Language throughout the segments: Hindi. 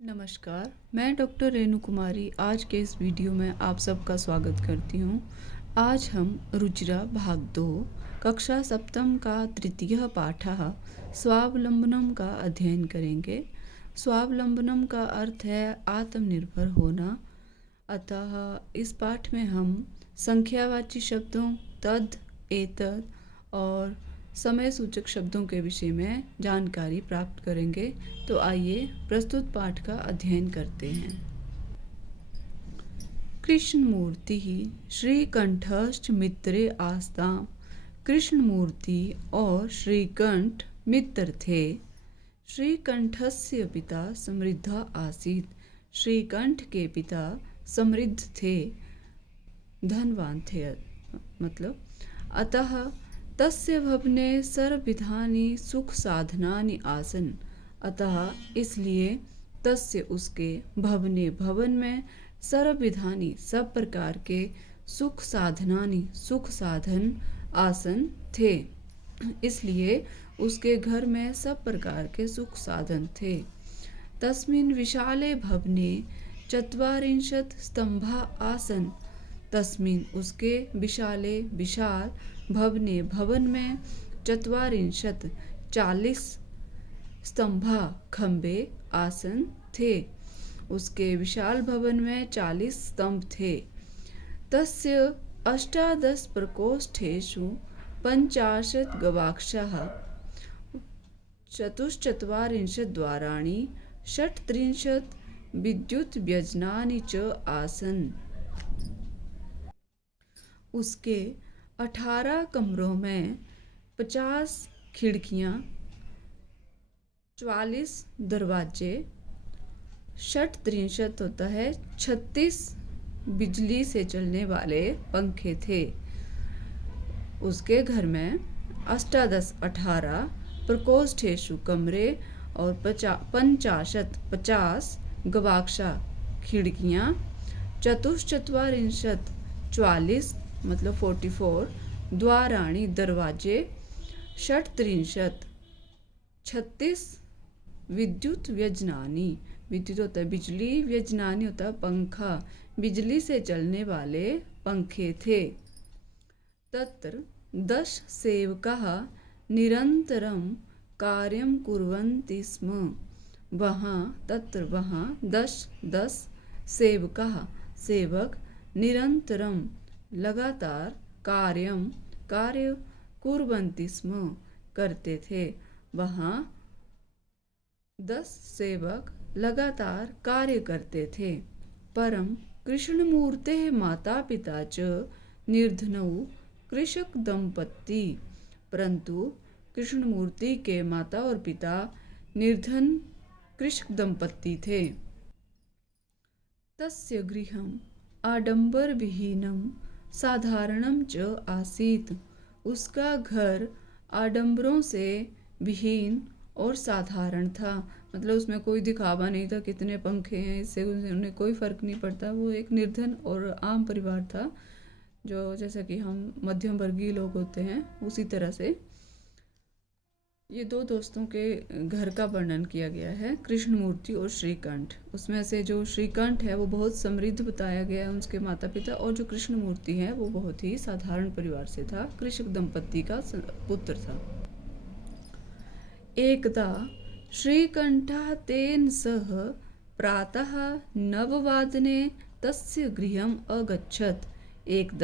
नमस्कार, मैं डॉक्टर रेणु कुमारी आज के इस वीडियो में आप सबका स्वागत करती हूँ। आज हम रुचिरा भाग 2 कक्षा सप्तम का तृतीय पाठः स्वावलंबनम का अध्ययन करेंगे। स्वावलंबनम का अर्थ है आत्मनिर्भर होना। अतः इस पाठ में हम संख्यावाची शब्दों तद, एतद और समय सूचक शब्दों के विषय में जानकारी प्राप्त करेंगे। तो आइए प्रस्तुत पाठ का अध्ययन करते हैं। कृष्णमूर्ति श्रीकंठश्च मित्रे आस्ताम। कृष्णमूर्ति और श्रीकंठ मित्र थे। श्रीकंठस्य पिता समृद्ध आसीत्। श्रीकंठ के पिता समृद्ध थे, धनवान थे। मतलब अतः तस्य भवने सर्वविधानि सुख साधनानि आसन। अतः इसलिए तस्य उसके भवने भवन में सर्वविधानि सब प्रकार के सुख साधनानि सुख साधन आसन थे। इसलिए उसके घर में सब प्रकार के सुख साधन थे। तस्मिन् विशाले भवने चत्वारिंशत् स्तंभा आसन। तस्मिन् उसके विशाले विशाल भवने भवन में चत्वारिंशत् 40 स्तंभा खंबे आसन थे। उसके विशाल भवन में 40 स्तंभ थे। तस्य 18 प्रकोष्ठेषु 50 गवाक्षाः। चतुश्चत्वारिंशत् द्वाराणि 36 विद्युत व्यजनानि च आसन्। उसके 18 कमरों में 50 खिड़कियाँ, 44 दरवाजे, 36 होता है 36 बिजली से चलने वाले पंखे थे। उसके घर में 18 प्रकोष्ठेषु कमरे और 50 गवाक्षा खिड़कियाँ, चतुश्चत्वारिंशत् 40 मतलब 44 द्वाराणि दरवाजे, 36 विद्युत व्यजनानि। विद्युत होता है बिजली, व्यजनानि होता है पंखा, बिजली से चलने वाले पंखे थे। तत्र 10 सेवकाः निरंतरं कार्यं कुर्वन्ति स्म। वहाँ 10 सेवकाः सेवक निरंतरम लगातार कार्य कुर्वन्ति स्म करते थे। वहाँ 10 सेवक लगातार कार्य करते थे। परम कृष्णमूर्तेः माता पिता च निर्धनौ कृषक दंपत्ति। परंतु कृष्णमूर्ति के माता और पिता निर्धन कृषक दंपत्ति थे। तस्य गृहम् आडंबर विहीनम साधारणम च आसीत्। उसका घर आडंबरों से विहीन और साधारण था। मतलब उसमें कोई दिखावा नहीं था, कितने पंखे हैं इससे उन्हें कोई फर्क नहीं पड़ता। वो एक निर्धन और आम परिवार था, जो जैसा कि हम मध्यम वर्गीय लोग होते हैं उसी तरह से ये दो दोस्तों के घर का वर्णन किया गया है, कृष्णमूर्ति और श्रीकंठ। उसमें से जो श्रीकंठ है वो बहुत समृद्ध बताया गया है उसके माता पिता, और जो कृष्णमूर्ति है वो बहुत ही साधारण परिवार से था, कृषक दंपत्ति का पुत्र था। एकदा श्रीकंठः तेन सह प्रातः 9 तस्य गृहम् अगच्छत्। एक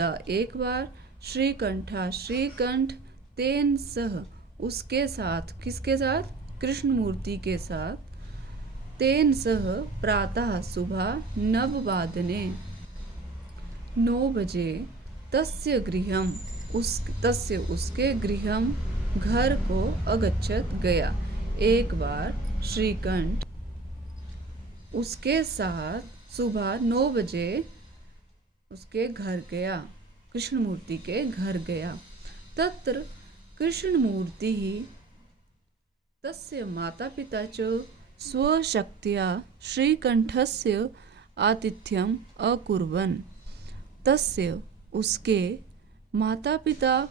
बार श्रीकंठ तेन सह उसके साथ, किसके साथ? कृष्णमूर्ति के साथ। तेन सह प्रातः सुबह 9 बजे तस्य गृहम तस्य उसके गृहम घर को अगच्छत गया। एक बार श्रीकंठ उसके साथ सुबह 9 बजे उसके घर गया, कृष्णमूर्ति के घर गया। तत्र कृष्णमूर्तिः तस्य माता पिता च स्वशक्त्या श्रीकंठस्य आतिथ्यम् अकुर्वन्। तस्य उसके माता पिता,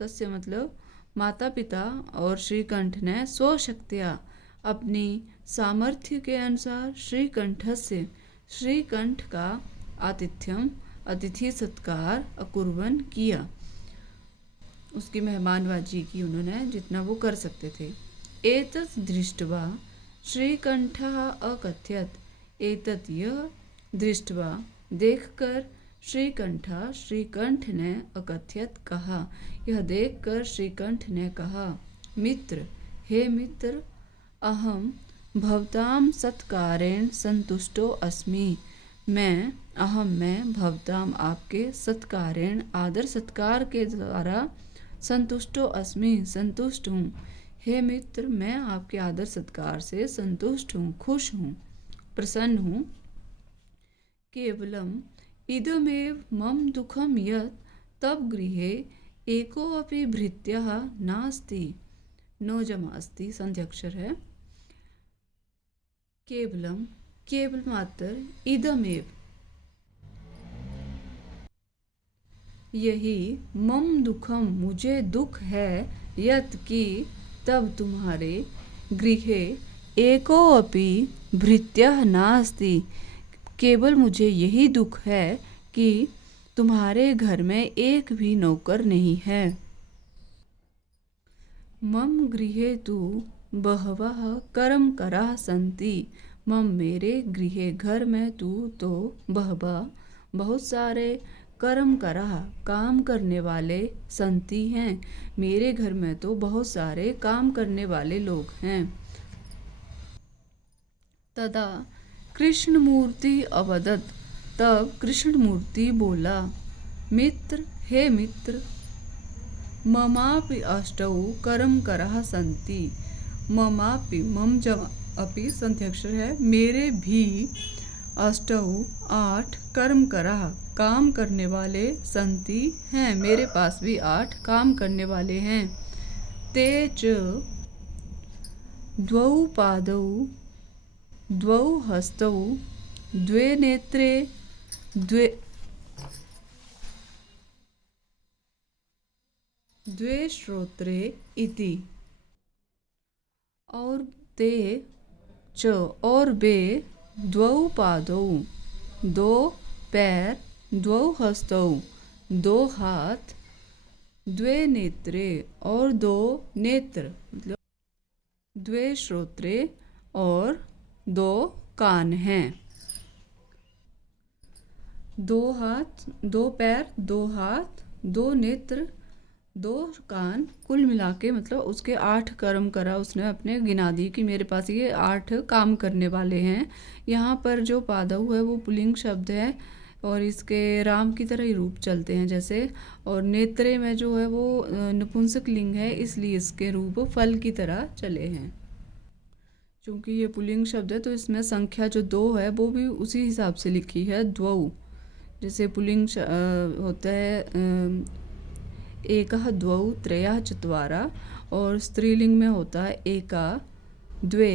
मतलब माता पिता और श्रीकंठ ने स्वशक्त्या अपनी सामर्थ्य के अनुसार श्रीकंठस्य श्रीकंठ का आतिथ्यम अतिथि सत्कार अकुर्वन् किया, उसकी मेहमानबाजी की उन्होंने जितना वो कर सकते थे। एतत् दृष्ट्वा श्रीकंठः अकथयत्, एतत् यह दृष्ट्वा देखकर श्रीकंठ ने अकथयत कहा, यह देखकर श्रीकंठ ने कहा, मित्र हे मित्र, अहम भवताम सत्कारेण संतुष्टो अस्मि, मैं भवताम आपके सत्कारेण आदर सत्कार के द्वारा संतुष्टो अस्मि संतुष्ट हूँ। हे मित्र, मैं आपके आदर सत्कार से संतुष्ट हूँ, खुश हूँ, प्रसन्न हूँ। केवलम इदमेव मम दुखम यत् तब गृहे एकोऽपि भृत्यः नास्ति, नो जमा अस्ति संध्यक्षर है। केवलम केवल मात्र, इदमेव यही, मम दुखम मुझे दुख है, यत् कि तब तुम्हारे, गृहे एकोऽपि भृत्यः नास्ति, केवल मुझे यही दुख है कि तुम्हारे घर में एक भी नौकर नहीं है। मम गृहे तु बहवः कर्मकराः सन्ति, मम मेरे गृहे घर में तू तो बहवः बहुत सारे कर्मकराः काम करने वाले संति हैं, मेरे घर में तो बहुत सारे काम करने वाले लोग हैं। तदा कृष्णमूर्ति अवदत्, तब कृष्णमूर्ति बोला, मित्र हे मित्र, ममापि अष्टौ कर्मकराः सन्ति, ममापि मम जमा अपि संध्यक्षर है, मेरे भी अष्टौ 8 कर्मकराः काम करने वाले संति हैं, मेरे पास भी 8 काम करने वाले हैं। ते च द्वौ पादौ द्वौ हस्तौ द्वे नेत्रे द्वे श्रोत्रे इति, और ते च और वे, द्वौ पादौ 2 पैर, द्वौ हस्तौ 2 हाथ, द्वे नेत्रे और 2 नेत्र, मतलब द्वे श्रोत्रे और 2 कान हैं। 2 हाथ, 2 पैर, 2 हाथ, 2 नेत्र, 2 कान, कुल मिला के मतलब उसके 8 कर्म करा, उसने अपने गिना दी कि मेरे पास ये 8 काम करने वाले हैं। यहाँ पर जो पादव है वो पुल्लिंग शब्द है और इसके राम की तरह ही रूप चलते हैं जैसे, और नेत्रे में जो है वो नपुंसक लिंग है, इसलिए इसके रूप फल की तरह चले हैं। क्योंकि ये पुल्लिंग शब्द है तो इसमें संख्या जो 2 है वो भी उसी हिसाब से लिखी है, द्वौ। जैसे पुल्लिंग होता है एकः द्वौ त्रयः चत्वारा, और स्त्रीलिंग में होता है एका द्वे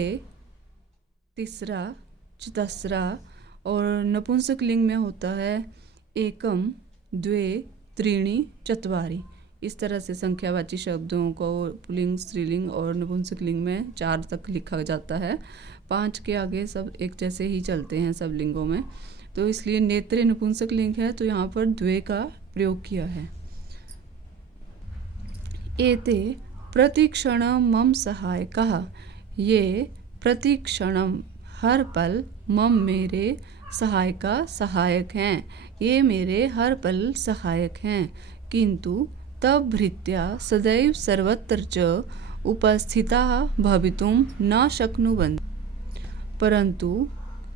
तीसरा चतस्रा, और नपुंसक लिंग में होता है एकम द्वे त्रीणि चत्वारि। इस तरह से संख्यावाची शब्दों को पुल्लिंग, स्त्रीलिंग और नपुंसक लिंग में 4 तक लिखा जाता है। 5 के आगे सब एक जैसे ही चलते हैं सब लिंगों में, तो इसलिए नेत्रे नपुंसक लिंग है तो यहाँ पर द्वे का प्रयोग किया है। एते प्रतिक्षण मम सहायकः, ये प्रतिक्षणम हर पल, मम मेरे, सहायका सहायक हैं, ये मेरे हर पल सहायक हैं। किंतु तब भृत्या सदैव सर्वत्र च उपस्थिताः भवितुं न शक्नुवन्ति, परंतु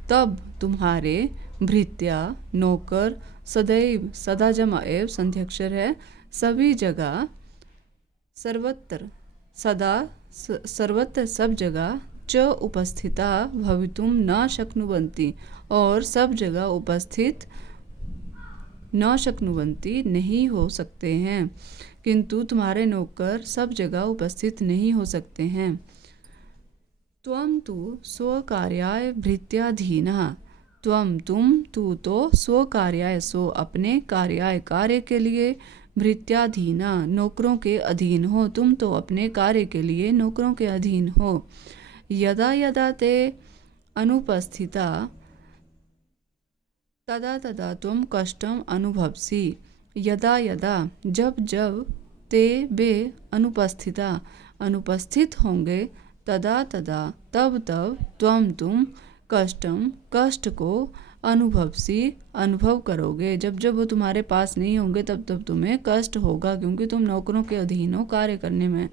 तब तुम्हारे भृत्या नौकर सदैव, सदा जमा एव संध्यक्षर है, सभी जगह, सर्वत्र सदा, सर्वत्र सब जगह, च उपस्थिता भवितुं न शक्नुवन्ति, और सब जगह उपस्थित, न शक्नुवन्ति नहीं हो सकते हैं, किंतु तुम्हारे नौकर सब जगह उपस्थित नहीं हो सकते हैं। त्वं तु स्वकार्याय भृत्याधीनः, तुम तू तो स्वकार्याय सो अपने कार्याय कार्य के लिए, भृत्याधीना नौकरों के अधीन हो, तुम तो अपने कार्य के लिए नौकरों के अधीन हो। यदा यदा ते अनुपस्थिता तदा तदा त्वं कष्टम अनुभवसि। यदा यदा जब जब ते वे अनुपस्थिता अनुपस्थित होंगे, तदा तदा तब तब तुम कष्ट को अनुभवसी अनुभव करोगे। जब जब वो तुम्हारे पास नहीं होंगे तब तब तुम्हें कष्ट होगा, क्योंकि तुम नौकरों के अधीन हो कार्य करने में।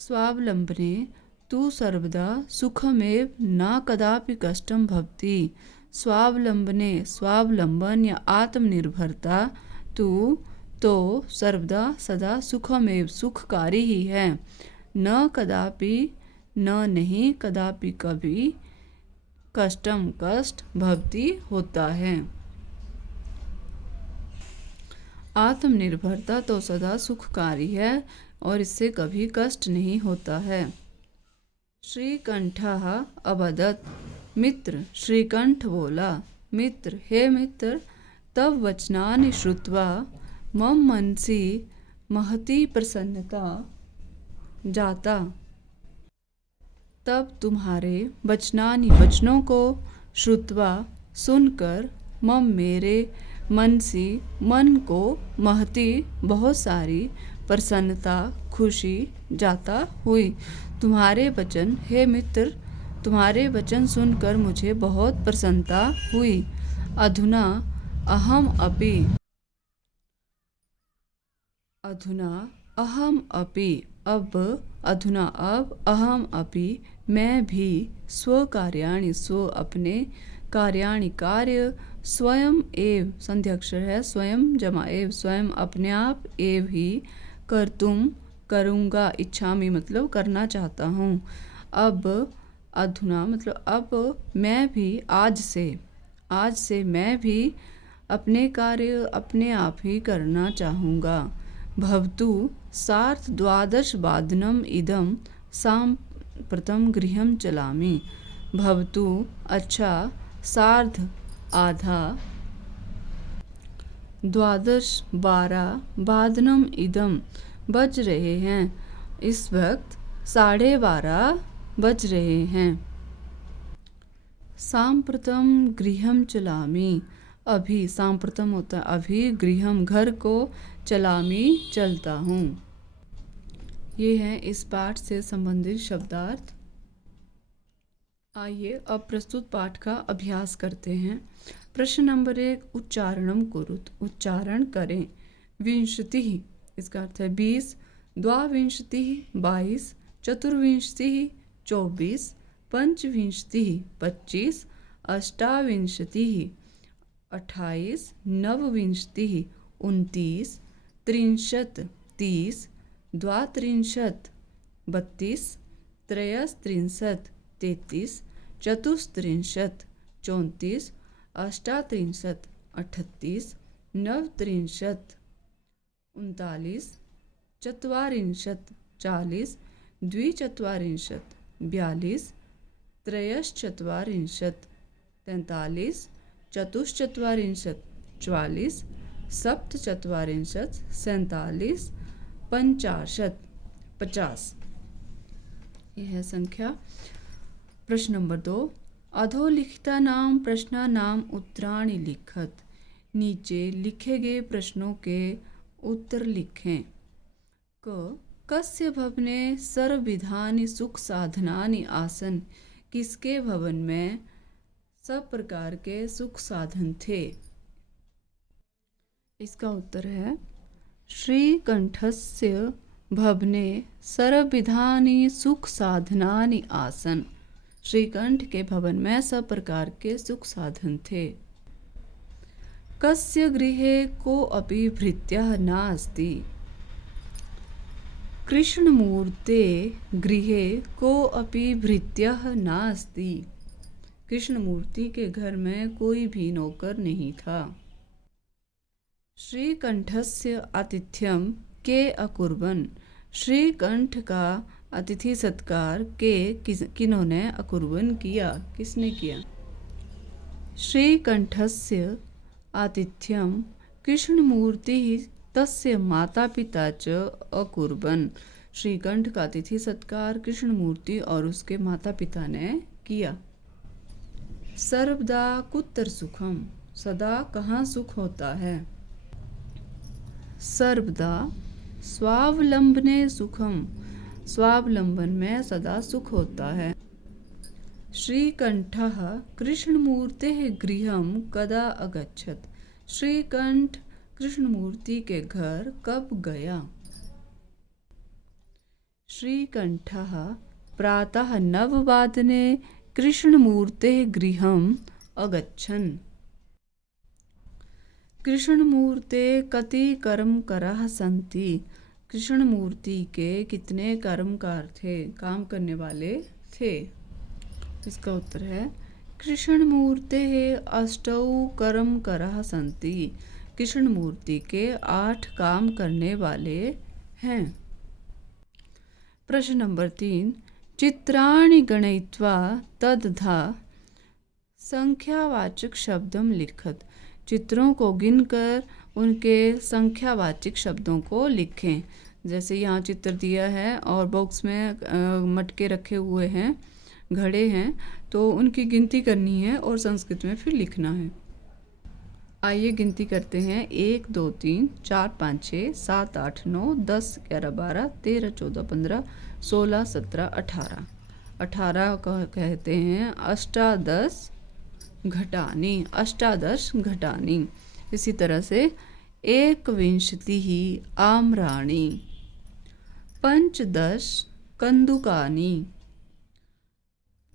स्वावलंबने तू सर्वदा सुखमेव न कदापि कष्टम भवति। स्वावलंबने स्वावलंबन या आत्मनिर्भरता तू तो सर्वदा सदा सुखमेव सुखकारी ही है। न कदापि न नहीं कदापि कभी कष्टम कष्ट भवति होता है। आत्मनिर्भरता तो सदा सुखकारी है और इससे कभी कष्ट नहीं होता है। श्रीकंठः अवदत्। मित्र श्रीकंठ बोला, मित्र हे मित्र, तव वचनानि श्रुत्वा मम मनसि महती प्रसन्नता जाता। तब तुम्हारे वचनों को श्रुत्वा सुनकर मम मेरे मन को महती बहुत सारी प्रसन्नता खुशी जाता हुई। तुम्हारे वचन हे मित्र, तुम्हारे वचन सुनकर मुझे बहुत प्रसन्नता हुई। अधुना अहम अपि अब अहम अपि मैं भी स्वकार्याणि अपने कार्याणि कार्य स्वयं एव संध्याक्षर है स्वयं जमा एव स्वयं अपने आप एव ही करूँगा। इच्छामि मतलब करना चाहता हूँ। अब अधुना मतलब अब मैं भी आज से मैं भी अपने कार्य अपने आप ही करना चाहूँगा। भवतु सार्धद्वादशवादनम् इदं साम्प्रतं गृहं चलामि। भवतु अच्छा सार्ध आधा द्वादश 12 वादनम इदम बज रहे हैं। इस वक्त 12:30 बज रहे हैं। सांप्रतम गृहम चलामी अभी सांप्रतम होता है अभी, गृहम घर को, चलामी चलता हूँ। ये है इस पाठ से संबंधित शब्दार्थ। आइए अब प्रस्तुत पाठ का अभ्यास करते हैं। प्रश्न नंबर 1, उच्चारणम कुरुत, उच्चारण करें। विंशतिः इसका अर्थ है 20, द्वाविंशतिः 22, चतुर्विंशतिः 24, पंचविंशतिः 25, अष्टाविंशतिः 28, नवविंशतिः 29, त्रिंशत् 30, द्वात्रिंशत् 32, त्रयस्त्रिंशत् 33, चतुस्त्रिंशत् 34, अष्टात्रिंशत् 38, नवत्रिंशत् 39, चत्वारिंशत् 40, द्विचत्वारिंशत् 42, त्रयश्चत्वारिंशत् 43, चतुश्चत्वारिंशत् 44, सप्तचत्वारिंशत् 47, पंचाशत् 50। यह है संख्या। प्रश्न नंबर 2, अधोलिखितानां प्रश्नानां उत्तराणि लिखत। नीचे लिखे गए प्रश्नों के उत्तर लिखें। कस्य भवने सर्वविधानि सुख साधनानि आसन। किसके भवन में सब प्रकार के सुख साधन थे। इसका उत्तर है श्रीकंठस्य भवने सर्वविधानि सुख साधनानि आसन। श्रीकंठ के भवन में सब प्रकार के सुख साधन थे। कस्य गृहे को अपि भृत्यः नास्ति। कृष्णमूर्ते गृहे को अपि भृत्यः नास्ति। कृष्णमूर्ति के घर में कोई भी नौकर नहीं था। श्रीकंठस्य आतिथ्यम के अकुर्वन्। श्रीकंठ का अतिथि सत्कार के किन्होंने अकुर्वन् किया, किसने किया। श्रीकंठस्य आतिथ्यम कृष्णमूर्ति तस्य माता पिता च अकुर्वन्। श्रीकंठ का तिथि सत्कार कृष्णमूर्ति और उसके माता पिता ने किया। सर्वदा कुत्र सुखम, सदा कहाँ सुख होता है। सर्वदा स्वावलंबने सुखम, स्वावलंबन में सदा सुख होता है। श्रीकंठः कृष्णमूर्तेः गृहं कदा अगच्छत्, श्रीकंठ कृष्णमूर्ति के घर कब गया। श्रीकंठः प्रातः 9 कृष्णमूर्तेः गृहम् अगच्छन्। कृष्णमूर्ते कति कर्मकराः सन्ति, कृष्णमूर्ति के कितने कर्मकार थे, काम करने वाले थे। इसका उत्तर है कृष्णमूर्तेः अष्टौ कर्मकराः सन्ति, कृष्णमूर्ति के 8 काम करने वाले हैं। प्रश्न नंबर 3, चित्राणि गणयित्वा तद्धा संख्यावाचक शब्दम लिखत, चित्रों को गिनकर उनके संख्यावाचक शब्दों को लिखें। जैसे यहाँ चित्र दिया है और बॉक्स में मटके रखे हुए हैं, घड़े हैं, तो उनकी गिनती करनी है और संस्कृत में फिर लिखना है। आइए गिनती करते हैं। 1 2 3 4 5 6 7 8 9 10 11 12 13 14 15 16 17 18। 18 को कहते हैं अष्टादश घटानी, अष्टादश घटानी। इसी तरह से 21 आम्राणि, पंचदश कंदुकानि।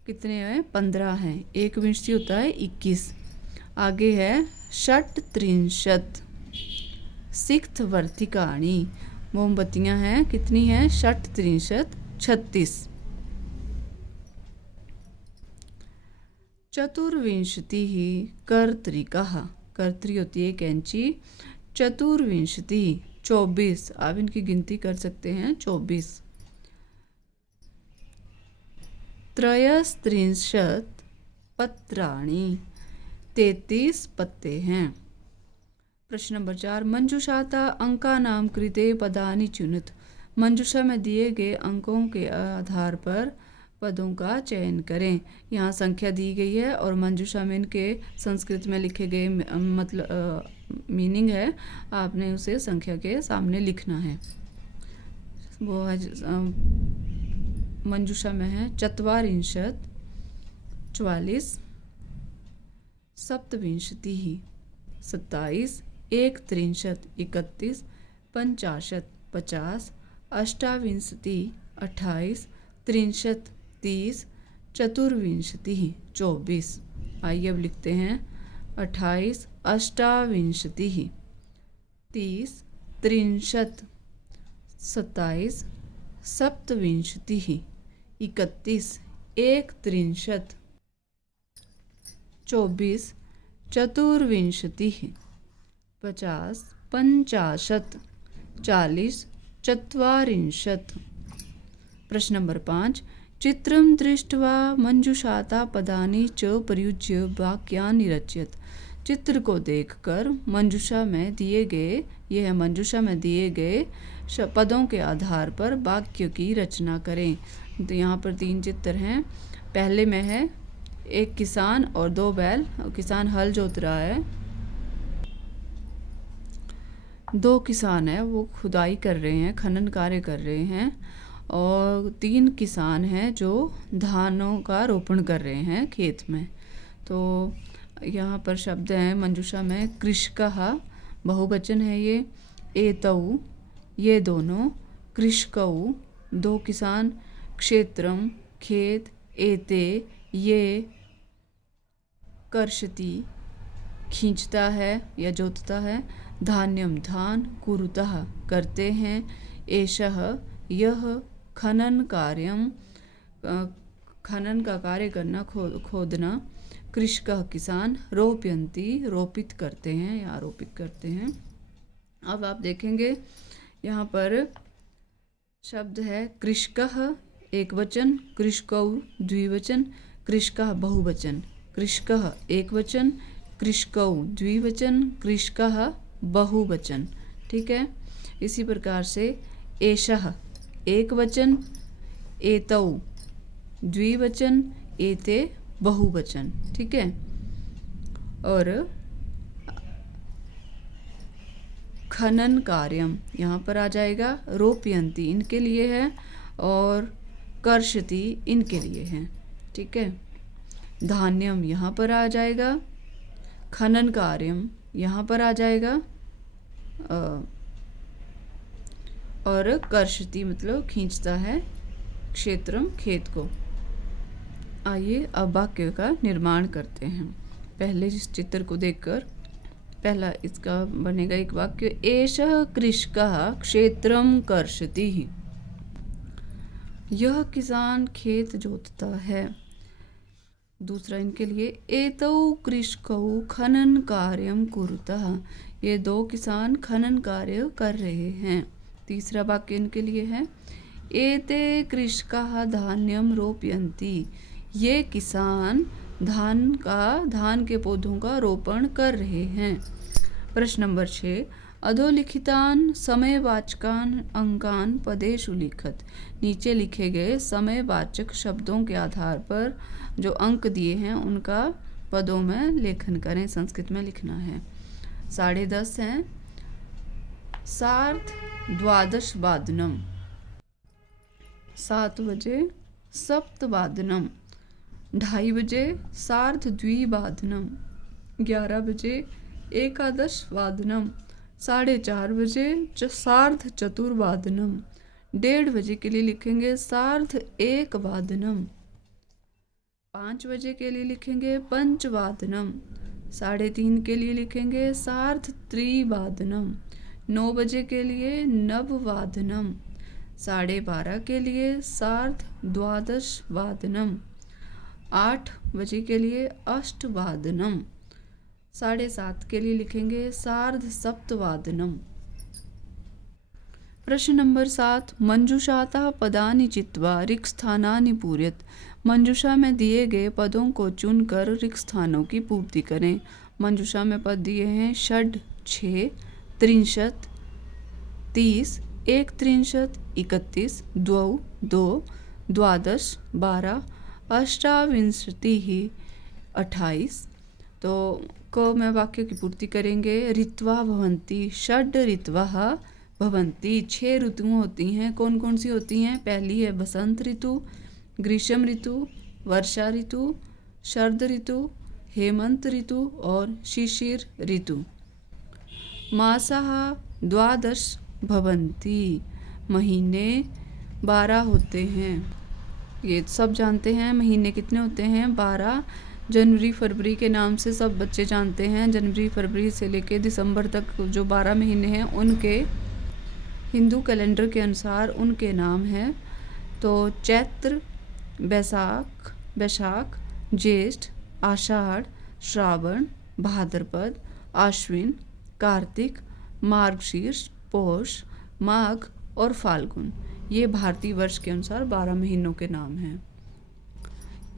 कितने हैं? 15 हैं। 21 होता है 21। आगे है षट्त्रिंशत् सिक्थवर्तिकाणि, मोमबत्तियां हैं, कितनी हैं? षट्त्रिंशत् 36। चतुर्विंशतिः कर्तरिकाः, कर्तरी होती है कैंची। चतुर्विंशतिः 24, आप इनकी गिनती कर सकते हैं 24। त्रयस्त्रिंशत् पत्राणि, 33 पत्ते हैं। प्रश्न नंबर 4, मंजुषाता अंकानां कृते पदानि चुनत, मंजुषा में दिए गए अंकों के आधार पर पदों का चयन करें। यहाँ संख्या दी गई है और मंजुषा में इनके संस्कृत में लिखे गए मतलब मीनिंग है, आपने उसे संख्या के सामने लिखना है। वो है मंजुषा में है चत्वारिंशत् 44, सप्तविंशतिः 27, एकत्रिंशत् 31, पंचाशत् 50, अष्टाविंशतिः 28, त्रिंशत् 30, चतुर्विंशतिः 24। आइए अब लिखते हैं 28, अष्टाविंशतिः 30, त्रिंशत् 27, सप्तविंशतिः 31, एकत्रिंशत् 24, चतुर्विंशतिः 50, पंचाशत् 40, चत्वारिंशत्। प्रश्न नंबर 5, चित्रं दृष्ट्वा मंजुषाता पदानि च प्रयुज्य वाक्यानि रचयत, चित्र को देखकर मंजुषा में दिए गए, यह है मंजुषा में दिए गए पदों के आधार पर वाक्य की रचना करें। तो यहाँ पर 3 चित्र हैं। पहले में है एक किसान और 2 बैल, किसान हल जोत रहा है। 2 किसान है वो खुदाई कर रहे हैं, खनन कार्य कर रहे हैं, और 3 किसान हैं जो धानों का रोपण कर रहे हैं खेत में। तो यहाँ पर शब्द हैं मंजुषा में कृषकः, बहुवचन है ये, एतौ ये दोनों, कृषकौ 2 किसान, क्षेत्रम खेत, एते ये, कर्षति खींचता है या जोतता है, धान्यम धान, कुरुतः करते हैं, एषः यह, खनन कार्यम खनन का कार्य करना, खोदना, कृषकः किसान, रोपयन्ति रोपित करते हैं या आरोपित करते हैं। अब आप देखेंगे यहाँ पर शब्द है कृषकः एक वचन, कृषकौ द्विवचन, कृषकः बहुवचन, कृषकः एक वचन, कृषकौ द्विवचन, कृषकः बहुवचन। ठीक है, इसी प्रकार से एषः एक वचन, एतौ द्विवचन, एते बहुवचन। ठीक है। और खनन कार्यम यहाँ पर आ जाएगा, रोपयंती इनके लिए है और कर्षति इनके लिए है। ठीक है। धान्यम यहाँ पर आ जाएगा, खनन कार्यम यहाँ पर आ जाएगा और कर्षति मतलब खींचता है क्षेत्रम खेत को। आइए अब वाक्य का निर्माण करते हैं। पहले इस चित्र को देखकर पहला इसका बनेगा एक वाक्य, एषः कृषकः क्षेत्रम कर्षति। यह किसान खेत जोतता है। दूसरा इनके लिए, एतौ कृषकौ खनन कार्यम कुरुतः। ये दो किसान खनन कार्य कर रहे हैं। तीसरा वाक्य इनके लिए है, एते कृषकाः धान्यम रोपयन्ति। ये किसान धान के पौधों का रोपण कर रहे हैं। प्रश्न नंबर 6, अधोलिखितान समयवाचकान अंकान पदेषु लिखत। नीचे लिखे गए समयवाचक शब्दों के आधार पर जो अंक दिए हैं उनका पदों में लेखन करें। संस्कृत में लिखना है। 10:30 हैं। सार्ध द्वादशवादनम, 7 बजे सप्तवादनम, 2:30 बजे सार्धद्विवादनम, 11 बजे एकादशवादनम, 4:30 बजे सार्धचतुर्वादनम, 1:30 बजे के लिए लिखेंगे सार्ध एक वादनम, 5 बजे के लिए लिखेंगे पंचवादनम, 3:30 के लिए लिखेंगे सार्ध त्रिवादनम, 9 बजे के लिए नववादनम, 12:30 के लिए सार्ध द्वादशवादनम, 8 बजे के लिए अष्टवादनम, 7:30 के लिए लिखेंगे सार्ध सप्तवादनम। प्रश्न नंबर 7, मंजूषातः पदानि चित्वा रिक्त स्थानानि पूरयत। मंजूषा में दिए गए पदों को चुनकर रिक्त स्थानों की पूर्ति करें। मंजूषा में पद दिए हैं षड् 6, 63, 30, 31, 31, 2, 2, 12, 12, अष्टाविंशतिः 28। तो क में वाक्य की पूर्ति करेंगे। ऋत्वा भवन्ति, षड् ऋतवः भवन्ति। 6 ऋतुएं होती हैं। कौन कौन सी होती हैं? पहली है बसंत ऋतु, ग्रीष्म ऋतु, वर्षा ऋतु, शरद ऋतु, हेमंत ऋतु और शिशिर ऋतु। मासः 12 भवन्ति। महीने 12 होते हैं। ये सब जानते हैं। महीने कितने होते हैं? 12। जनवरी फरवरी के नाम से सब बच्चे जानते हैं। जनवरी फरवरी से लेकर दिसंबर तक जो 12 महीने हैं उनके हिंदू कैलेंडर के अनुसार उनके नाम हैं। तो चैत्र, बैसाख, ज्येष्ठ, आषाढ़, श्रावण, भाद्रपद, आश्विन, कार्तिक, मार्गशीर्ष, पौष, माघ और फाल्गुन। ये भारतीय वर्ष के अनुसार 12 महीनों के नाम हैं।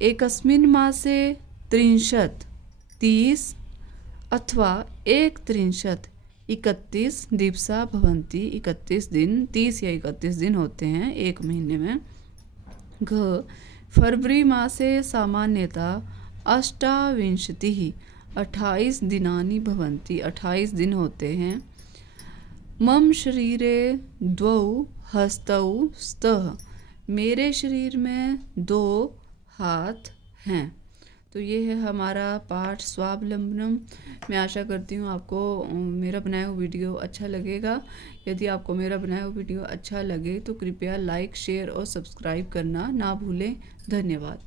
एकस्मिन् मासे 30 अथवा 31 दिवसा भवन्ति। 31 दिन, 30 या 31 दिन होते हैं एक महीने में। घ फरवरी मासे सामान्यतः 28 दिनानि भवन्ति। 28 दिन होते हैं। मम शरीरे 2 हस्तौ स्तः। मेरे शरीर में 2 हाथ हैं। तो ये है हमारा पाठ स्वावलंबनम। मैं आशा करती हूँ आपको मेरा बनाया हुआ वीडियो अच्छा लगेगा। यदि आपको मेरा बनाया हुआ वीडियो अच्छा लगे तो कृपया लाइक, शेयर और सब्सक्राइब करना ना भूलें। धन्यवाद।